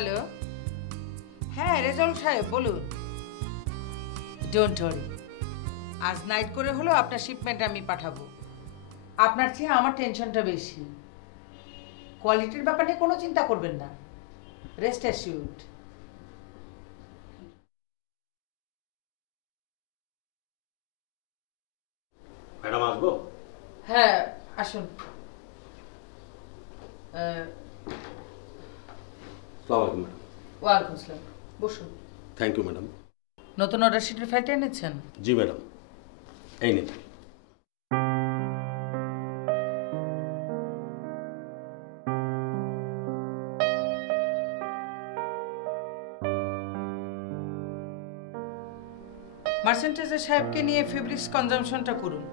Hello, হ্যাঁ রেজাউল সাহেব বলুন। ডোন্ট ওয়ারি, আজ নাইট করে হলো আপনার শিপমেন্ট আমি পাঠাবো। আপনার চেয়ে আমার টেনশনটা বেশি। কোয়ালিটির ব্যাপারে কোনো চিন্তা করবেন না, রেস্ট অ্যাসিউরড। ম্যাডাম আসবো? হ্যাঁ আসুন। আসসালামু আলাইকুম ম্যাডাম। ওয়ালাইকুম আসসালাম, বসুন। Thank you madam. নতুন অর্ডার শিটের ফাইলটা এনেছেন? জি ম্যাডাম, এই নিন। মার্সেন্টেজের সাহেবকে নিয়ে ফেব্রিক্স কনজামশনটা করুন।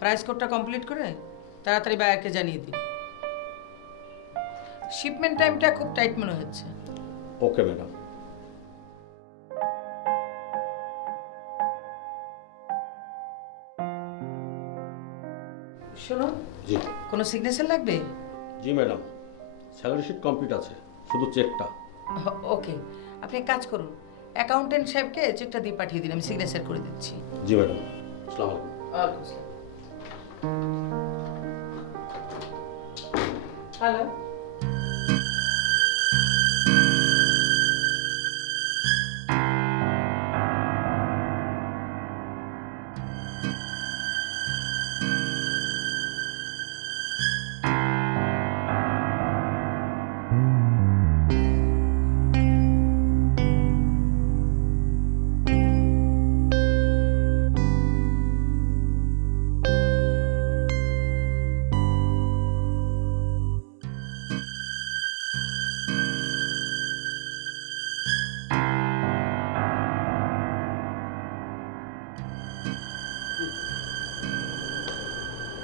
প্রাইস কোডটা কমপ্লিট করে তাড়াতাড়ি বায়ারকে জানিয়ে দিন। শিপমেন্ট টাইমটা খুব টাইট মনে হচ্ছে। Okay madam. শুনুন, জি। কোনো সিগনেচার লাগবে? জি ম্যাডাম, স্যালারি শিট কমপ্লিট আছে, শুধু চেকটা। ওকে, আপনি এক কাজ করুন, অ্যাকাউন্টেন্ট সাহেবকে চেকটা দিয়ে পাঠিয়ে দিন, আমি সিগনেচার করে দিচ্ছি। জি ম্যাডাম। আসসালামু আলাইকুম। ওয়ালাইকুম আসসালাম। হ্যালো,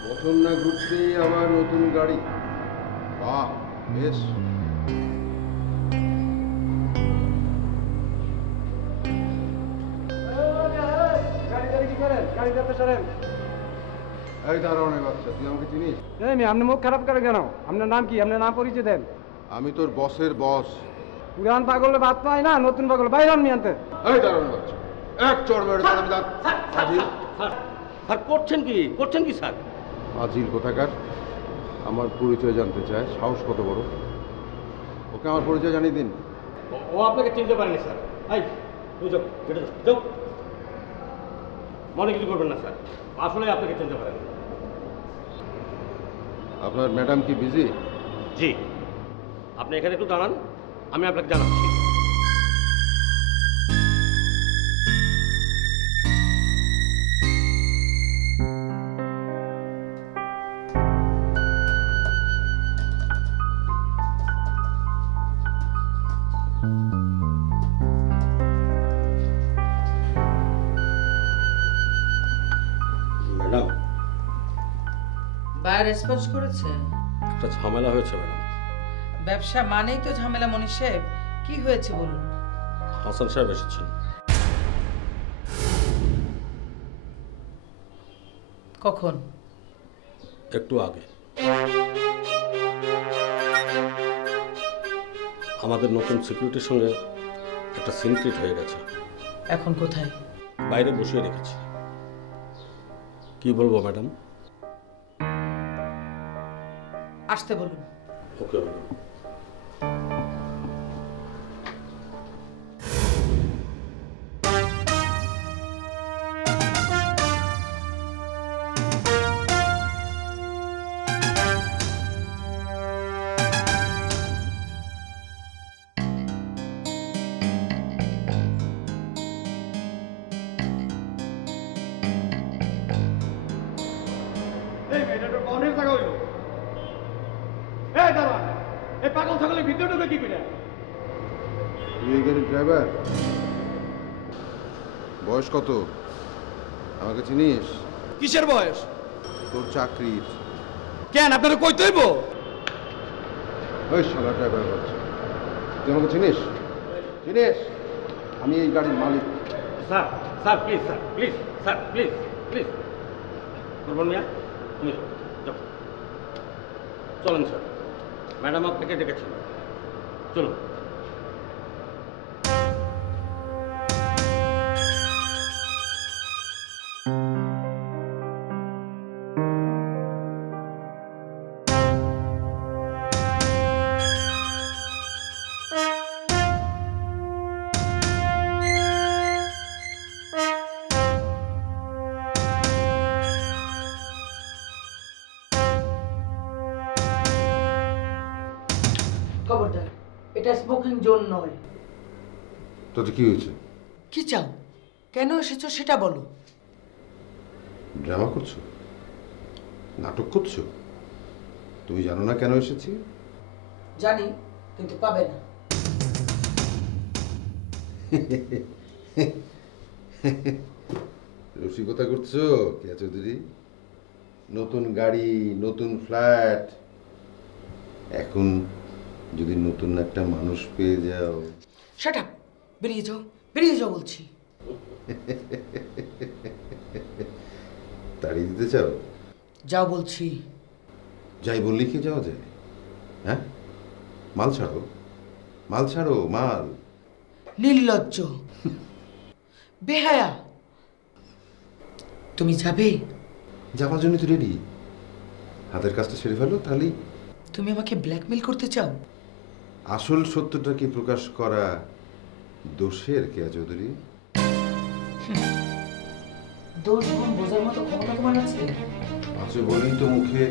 বছর না ঘুরতেই আবার নতুন গাড়ি, বাহ বেশ। এই দারোয়ানের বাচ্চা, তুই আমাকে চিনিস? আপনি মুখ খারাপ করে কেন? আপনার নাম কি? আপনার নাম পরিচয় দেন। আমি তোর বসের বস। পুরান পাগলে বাদ পাই না, নতুন পাগল বাইরে আনমি আনতে। এই দারোয়ানের বাচ্চা, এক চড় মেরে তোর আমি দাঁত। আজিল, স্যার করছেন কি স্যার? আজিল কোথাকার আমার পরিচয় জানতে চায়, সাহস কত বড়! ওকে আমার পরিচয় জানিয়ে দিন। ও আপনাকে চিনতে পারেনি স্যার। এই তুই যাও, কেটে যাও, যাও। মনে কিছু করবেন না স্যার, আসলে আপনাকে চিনতে পারেন। আপনার ম্যাডাম কি বিজি? জি, আপনি এখানে একটু দাঁড়ান, আমি আপনাকে জানাচ্ছি। ম্যাডাম, বায়ার রেসপন্স করেছে? একটা ঝামেলা হয়েছে ম্যাডাম। ব্যবসা মানেই তো ঝামেলা মনীষ সাহেব, কি হয়েছে বলুন। হাসান সাহেব এসেছেন। কখন? একটু আগে। আমাদের নতুন সিকিউরিটির সঙ্গে একটা সিনক্রিট হয়ে গেছে। এখন কোথায়? বাইরে বসিয়ে রেখেছি। কি বলবো ম্যাডাম? আসতে বলুন। Okay madam. পাগল ছাগলের ভিতরে ঢুকে কি করে? তুই এই গাড়ির ড্রাইভার? বয়স কত আমাকে চিনিস? কিসের বয়স? তোর চাকরির। কেন আপনারা কইতে হইব? ওই শালা ড্রাইভার বাচ্চা, তুই আমাকে চিনিস? চিনিস? আমি এই গাড়ির মালিক। Sir, sir please, sir please, sir please, please. করবেন মিয়া, তুমি যাও। চলেন স্যার, ম্যাডাম আপনাকে ডেকেছেন, চলুন। এটা স্মোকিং জোন নয়। তাতে কি হয়েছে? কি চাও? কেন এসেছো সেটা বলো। ড্রামা করছো? নাটক করছো? তুমি জানো না কেন এসেছি? জানি, কিন্তু পাবে না। রসিকতা করছো কেয়া চৌধুরী? নতুন গাড়ি, নতুন ফ্ল্যাট, এখন যদি নতুন একটা মানুষ পেয়ে যাও। শাট আপ, বেরিয়ে যাও, বেরিয়ে যাও বলছি। তাড়িয়ে দিতে চাও? যাও বলছি। যাই বললি কি যাওয়া যায়? হ্যাঁ, মাল ছাড়ো, মাল ছাড়ো, মাল। নির্লজ্জ, বেহায়া। তুমি যাবে? যাওয়ার জন্য তো রেডি। হাতের কাজটা সেরে ফেলো, তাহলেই। তুমি আমাকে ব্ল্যাকমেল করতে চাও? আসল সত্যটাকে প্রকাশ করা দোষের কেয়া চৌধুরী? দোষ গুণ বোঝার মতো ক্ষমতা তোমার আছে? আছে বলেই তো মুখে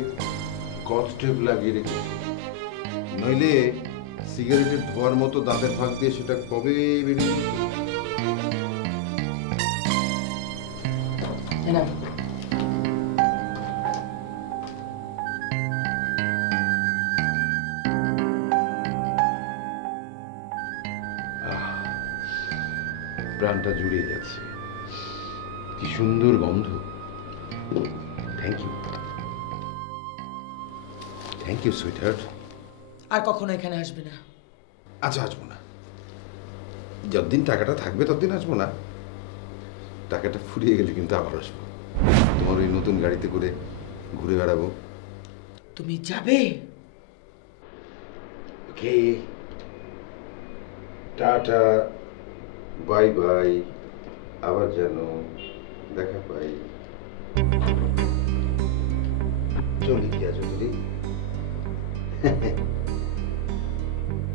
কচ টেপ লাগিয়ে রেখে, নইলে সিগারেটের ধোয়ার মতো দাঁতের ফাঁক দিয়ে সেটা কবে বেরিয়ে যেত। না, প্রাণটা জুড়িয়ে যাচ্ছে। কি সুন্দর গন্ধ। Thank you, thank you sweetheart. আর কখনো এখানে আসবে না। আচ্ছা, আসবো না। যতদিন টাকাটা থাকবে ততদিন আসবো না। টাকাটা ফুরিয়ে গেলে কিন্তু আবার আসবো। তোমার ওই নতুন গাড়িতে করে ঘুরে বেড়াবো। তুমি যাবে? ওকে, টাটা, বাই বাই, আবার যেন দেখা পাই। চলি क्या चौधरी?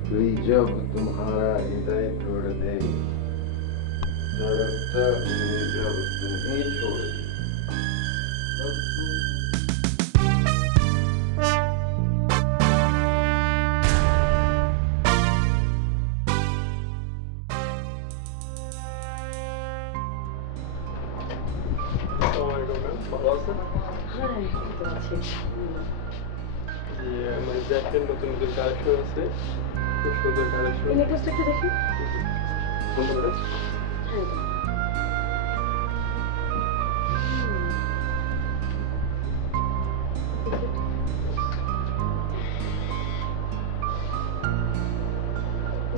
कोई जब तुम्हारा हृदय तोड़ दे, धड़कता हूँ जब तुम्हें छोड़ दे, तब तुम। ভালো আছেন? হ্যাঁ, এই তো আছি। জি, আমার জ্যাকেট নতুন নতুন কালেকশন আছে, খুব সুন্দর কালেকশন। এই নেকলেসটা একটু দেখি। কোনটা ম্যাডাম? হ্যাঁ, এটা।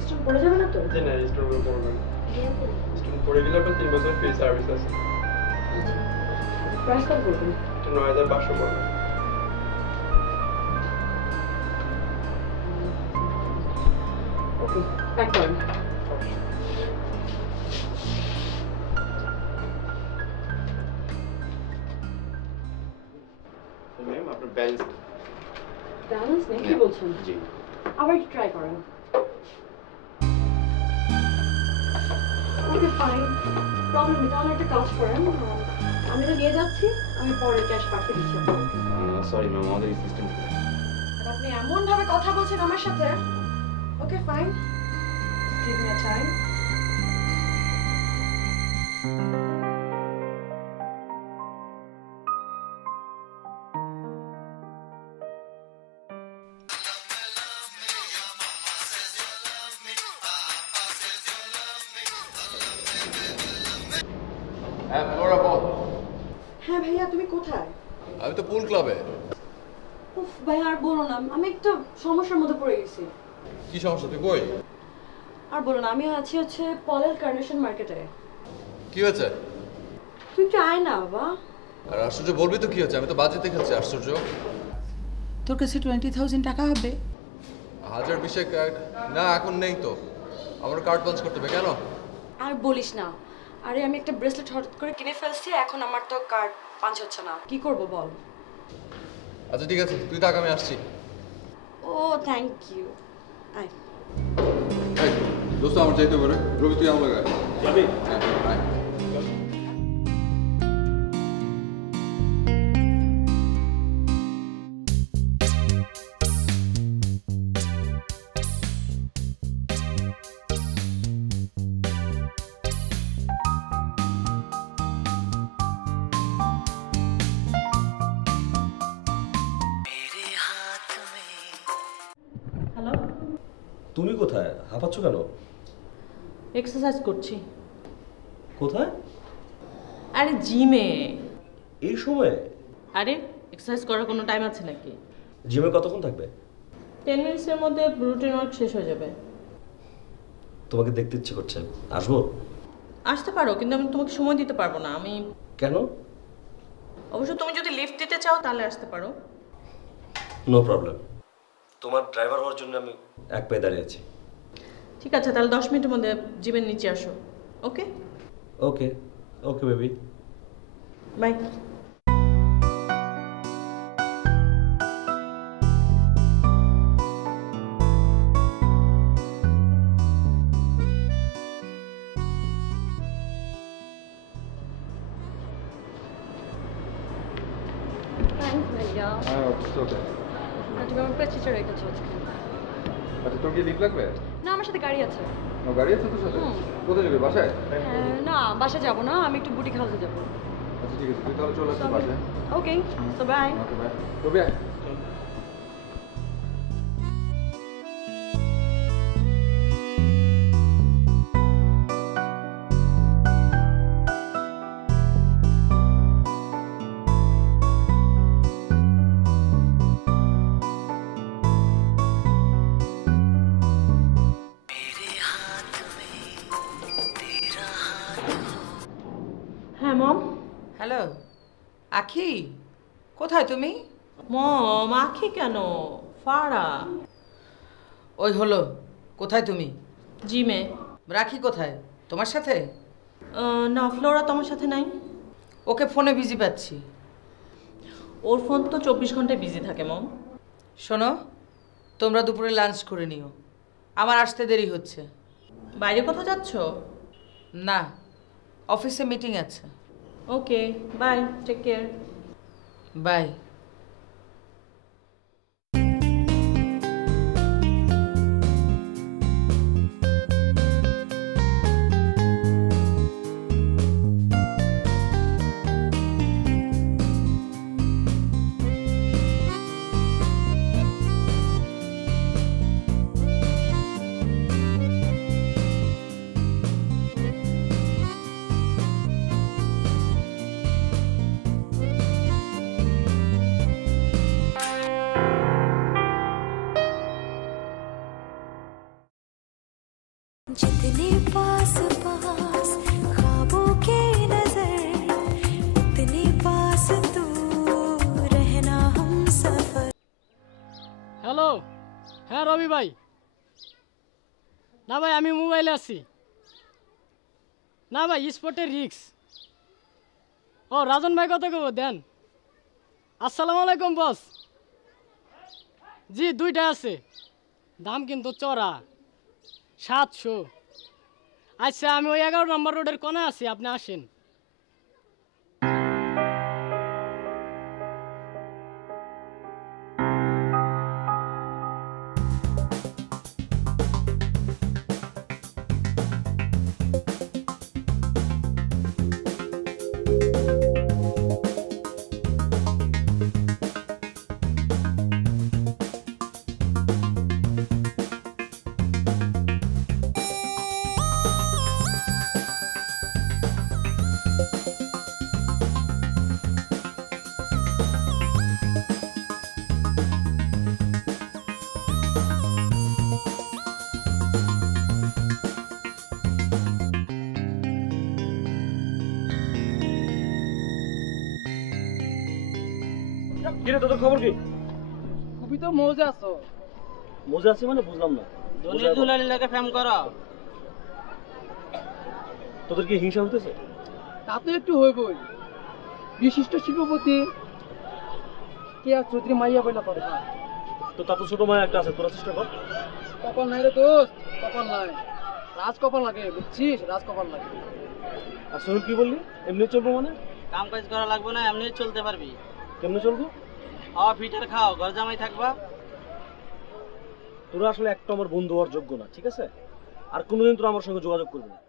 স্টোন পড়ে যাবে না তো? জি না, স্টোন পড়বেন। স্টোন পড়ে গেলে আপনার 3 বছর ফ্রি সার্ভিস আছে। প্রাইস কত করবেন? এটা 9500 পড়বে। ওকে, প্যাক করেন। ম্যাম আপনার ব্যালেন্স ব্যালেন্স নেই? কি বলছেন? জি। আবার একটু ট্রাই করেন। ওকে, ফাইন, প্রবলেম নেই। তাহলে একটা কাজ করেন, আমি এটা নিয়ে যাচ্ছি, আমি পরে ক্যাশ পাঠিয়ে দিচ্ছি আপনাকে। সরি ম্যাম, আমাদের সিস্টেম। আর আপনি এমন ভাবে কথা বলছেন আমার সাথে। Okay, fine, give me a time. হ্যাঁ ফ্লোরা বল। হ্যাঁ ভাইয়া, তুমি কোথায়? আমি তো পুল ক্লাবে। উফ ভাইয়া, আর বলো না, আমি একটা সমস্যার মধ্যে পড়ে গেছি। কি সমস্যা, তুই কই? আর বলো না, আমি আছি পলের কার্নেশন মার্কেটে। কি হয়েছে? তুই একটু আয় না বাবা। আর আশ্চর্য বলবি তো কি হচ্ছে, আমি তো বাজেতে খাচ্ছি। আশ্চর্য, তোর কাছে 20,000 টাকা হবে? 1000 না এখন নেই তো, আমার কার্ড পাঞ্চ করতে হবে। কেন? আর বলিস না, আরে আমি একটা ব্রেসলেট হঠাৎ করে কিনে ফেলছি, এখন আমার তো কার্ড পাঞ্চ হচ্ছে না, কি করব বল। আচ্ছা ঠিক আছে, তুই থাক, আমি আসছি। ও থ্যাংক ইউ। আয়। এই দোস্ত, আমার যাইতে পারে। রবি তুই আমার লাগায় যাবি? হ্যাঁ আয়। তুমি কোথায়? হাঁপাচ্ছ কেন? এক্সারসাইজ করছি। কোথায়? আরে জিমে। এই সময়ে? আরে এক্সারসাইজ করার কোনো টাইম আছে নাকি? জিমে কতক্ষণ থাকবে? 10 মিনিটসের মধ্যে রুটিন ওয়ার্ক শেষ হয়ে যাবে। তোমাকে দেখতে ইচ্ছে করছে, আসবো? আসতে পারো, কিন্তু আমি তোমাকে সময় দিতে পারবো না। আমি কেন? অবশ্য তুমি যদি লিফট দিতে চাও তাহলে আসতে পারো। No problem. তোমার ড্রাইভার হওয়ার জন্য আমি এক পায়ে দাঁড়িয়ে আছি। ঠিক আছে, তাহলে 10 মিনিটের মধ্যে জিমের নিচে আসো। ওকে ওকে ওকে বেবি, বাই। থ্যাঙ্কস ভাইয়া। হ্যাঁ ওকে। তুমি আমার প্রেসিডেন্ট রেখেছো আজকে। আচ্ছা তোর কি লিফট লাগবে? না, আমার সাথে গাড়ি আছে। গাড়ি আছে তোর সাথে? কোথায় যাবি, বাসায়? না, বাসা যাবো না, আমি একটু বুটিক হাউসে যাবো। আচ্ছা ঠিক আছে, তুই তাহলে চলে আসতে বাসায়। Okay, so bye. Okay bye. Rabi আয়। হ্যাঁ মম। হ্যালো আখি, কোথায় তুমি? মম, আখি কেন? ফারা। ওই হলো, কোথায় তুমি? জিমে। রাখি কোথায়? তোমার সাথে? না, ফ্লোরা তোমার সাথে নাই। ওকে ফোনে বিজি পাচ্ছি। ওর ফোন তো 24 ঘন্টায় বিজি থাকে মম। শোনো, তোমরা দুপুরে লাঞ্চ করে নিও, আমার আসতে দেরি হচ্ছে। বাইরে কোথাও যাচ্ছ? না, অফিসে মিটিং আছে। Okay bye, take care. Bye. जितने पास पास ख्वाबों के नजर, उतने पास तू रहना हम सफर। হ্যালো, হ্যাঁ রবি ভাই। না ভাই, আমি মোবাইলে আছি। না ভাই, স্পটের রিক্স। ও রাজন ভাই, কত কব দেন? আসসালামু আলাইকুম বস। জি, 2টা আছে, দাম কিন্তু চড়া, 700। আচ্ছা, আমি ওই 11 নম্বর রোডের কোণে আছি, আপনি আসেন। কিরে, তোদের খবর কি? খুবই তো মজা আছো। মজা আছে মানে বুঝলাম না। ধনী দুলালি লাগে ফেম করো। তোদের কি হিংসা হতেছে? তা তো একটু হইবই। বিশিষ্ট শিল্পপতি কে আর চৌধুরী মাইয়া বইলা পড়ে। তো তারপর ছোট মায়া একটা আছে, তোরা চেষ্টা কর। কপাল নাই রে দোস্ত, কপাল নাই। রাজ কপাল লাগে, বুঝছিস? রাজ কপাল লাগে। আর সোহেল কি বললি? এমনি চলবো মানে? কাম কাজ করা লাগবে না, এমনি চলতে পারবি। কেমনে চলবো? খাওয়া ফিটার খাও, ঘর জামাই থাকবা। তোরা আসলে একটা আমার বন্ধু হওয়ার যোগ্য না, ঠিক আছে? আর কোনোদিন তোরা আমার সঙ্গে যোগাযোগ করবি না।